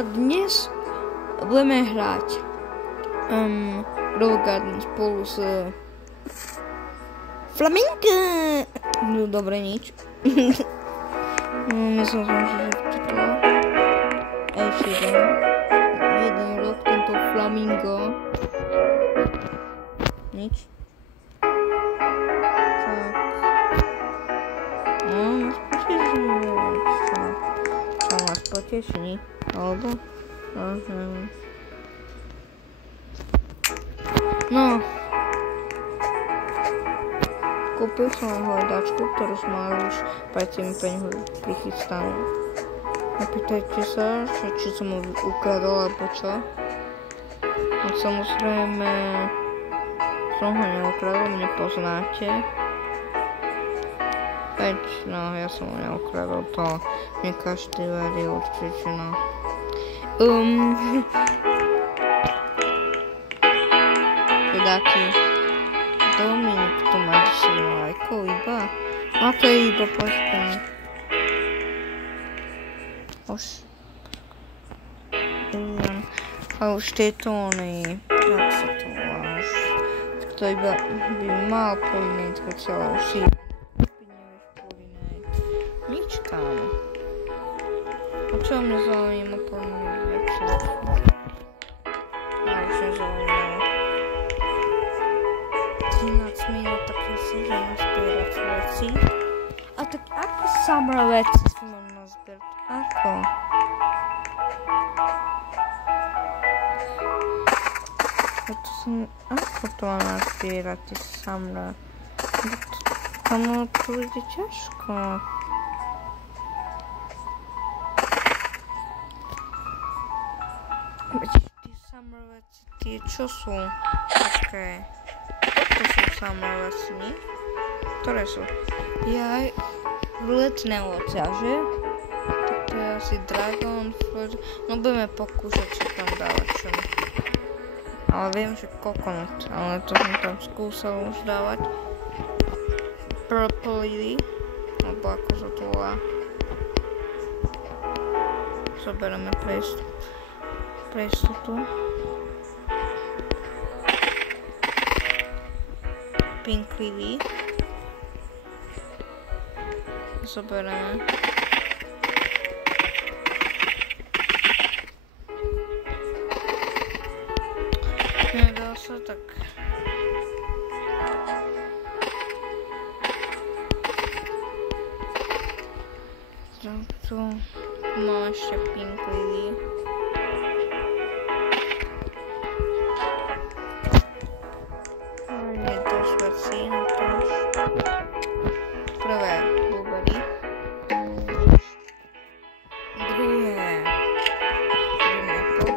a dnes budeme hrať Grow Garden spolu s Flamingo. No dobre, nič. Myslím som, že to ešte jeden rok tento Flamingo. Nič. Tak. No, nás poteší. Čo nás poteší? Alebo? No. Kúpil som hľadačku, ktorú som mal už predtým peňhu prichystanú. Nepýtajte sa, či som mu ukradol, alebo čo. No samozrejme, som ho neukradol, mne poznáte. Veď, no, ja som ho neukradol, to mi každý verí určite, no. Taký Dominik tu má 10 lajkov iba. No to je iba počkaj. A už tieto oni, jak sa to volá už, to iba by mal povinať ho celou si. Nič kámo. A čo mňa zaujíma povinať lepšie? Ja už nezaujímavé. 13 minút také si idem nazbierať veci. A tak ako samé veci si mám nazbierať? Ako? Ako to mám nazbierať tie samé? Tam to bude ťažko. Tie samé veci, tie čo sú? Také. To sú samé veci, nie? Ktoré sú? Jaj, letné oťaže. Toto je asi Dragon Fruit. No budeme pokúšať, čo tam dávať čo. Ale viem, že Coconut, ale to som tam skúsal už dávať. Purple Lily, alebo ako sa to volá. Zoberieme tu. Pink Lily. Zoberieme. Nedá sa tak. Tu mám ešte Pink Lily. Je dosť vecí na to už. Prvé blueberry. Druhé green apple.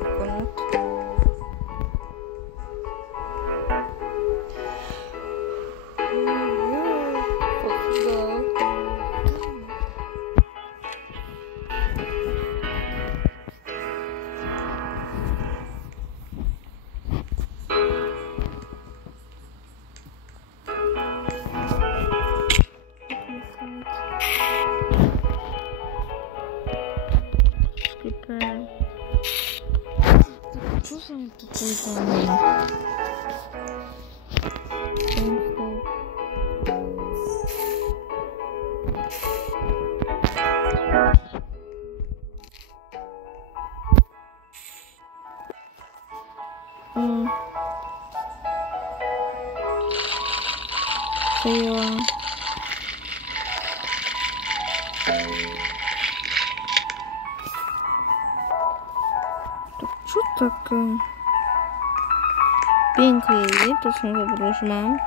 Coconut. Co som tu povedal? Čo také? Pink Lily, to som zabudol, že mám.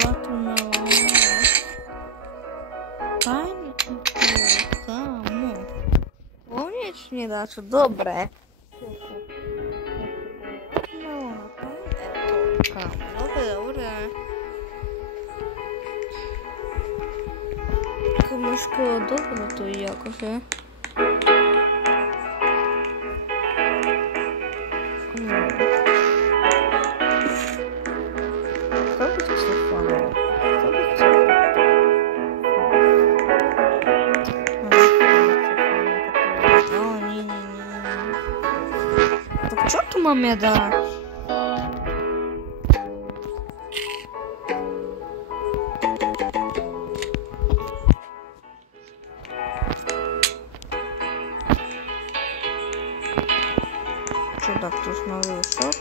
watermelon. Pineapple, kamo. Ovo nič nedá, čo dobré. Watermelon, pineapple, kamo. Dobre. Kamoško, dobro to je akože. Čo tu mám ja dať? Čo takto znovu šop?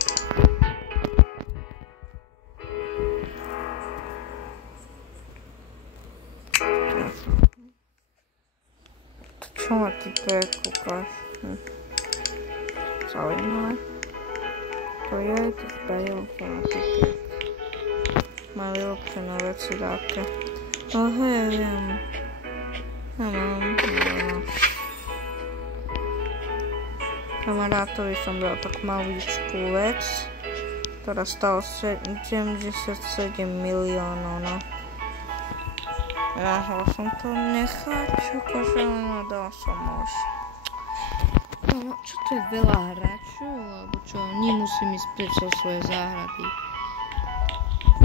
Čo ma ty to kúkaš? Zaujímavé. To je, to zdajú sa na týke. Mali občané veci dáke. No hej, viem. Nemám. Kamarátovi som dal tak maličkú vec, ktorá stala 77 miliónov, no. Mohol som to nechať, akože dal som už. No, čo to je veľa hráčov, alebo čo? Nemusím ísť preč zo svojej záhrady.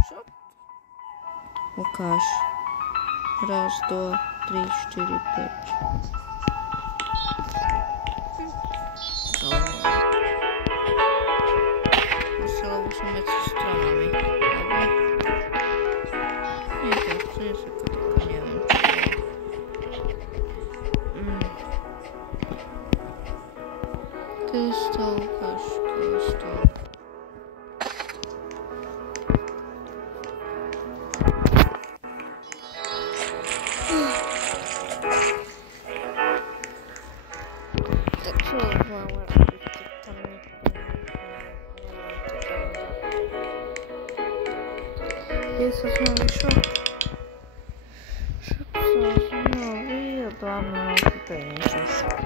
Čo? Ukáž. 1, 2, 3, 4, 5. Musela by som mať s stronami. Nie, to nie sú to také, neviem čo. Krystal, ukáž, krystal. Tak čo máme robiť, keď tam je sa znovu šop. Šop sa znovu a 2 minúty to je niečo šop.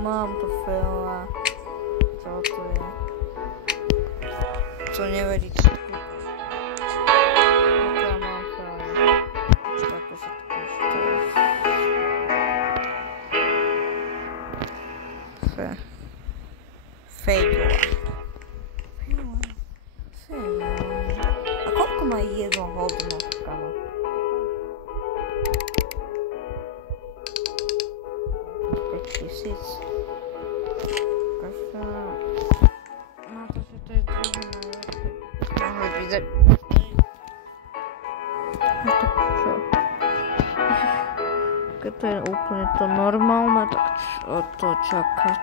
Mám to faila. Co to je? Co nevedíte skúkať. Ja mám faila. Čo ako sa to púšťa? Faila. A koľko má jedno hodnosť, kamo? Tisíc. Na to, že to je druhý najlepší. Mohli vidieť. No tak čo? Keď to je úplne to normálne, tak čo to čakať?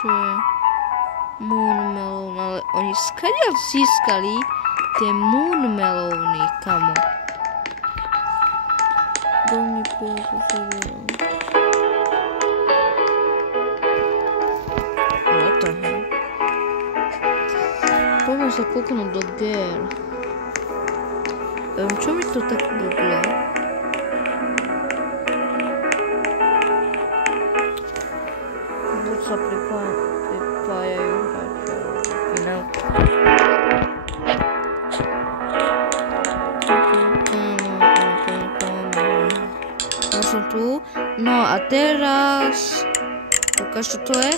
Čo je? Moon melon, ale oni skadiaľ získali tie moon melóny, kamo. Dolný pôjde zaujímavé. What the hell? Poďme sa kúknúť do gier. Čo mi to tak google? Buď sa pripájajú hráčov. Inak. Ja som tu. No a teraz... Ukáž, čo to je?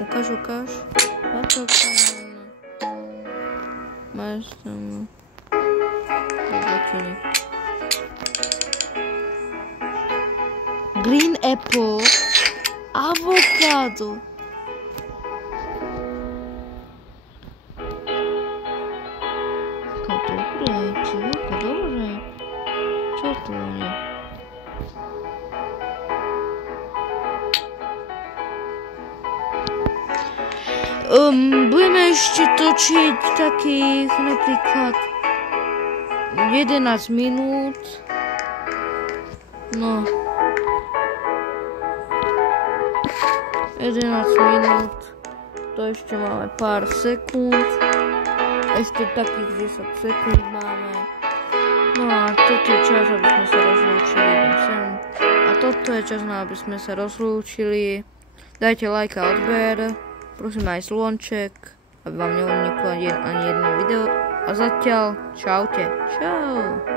Ukáž. Máš tam... Odletili. green apple, avokádo. Dobre. Čo tu je? Budeme ešte točiť takých napríklad 11 minút. No. 11 minút. To ešte máme pár sekúnd. Ešte takých 10 sekúnd máme. No a toto je čas, aby sme sa rozlúčili. Idem sem. A toto je čas, aby sme sa rozlúčili. Dajte like a odber. Prosím aj zvonček, aby vám neuniklo ani jedno video. A zatiaľ, čaute. Čau.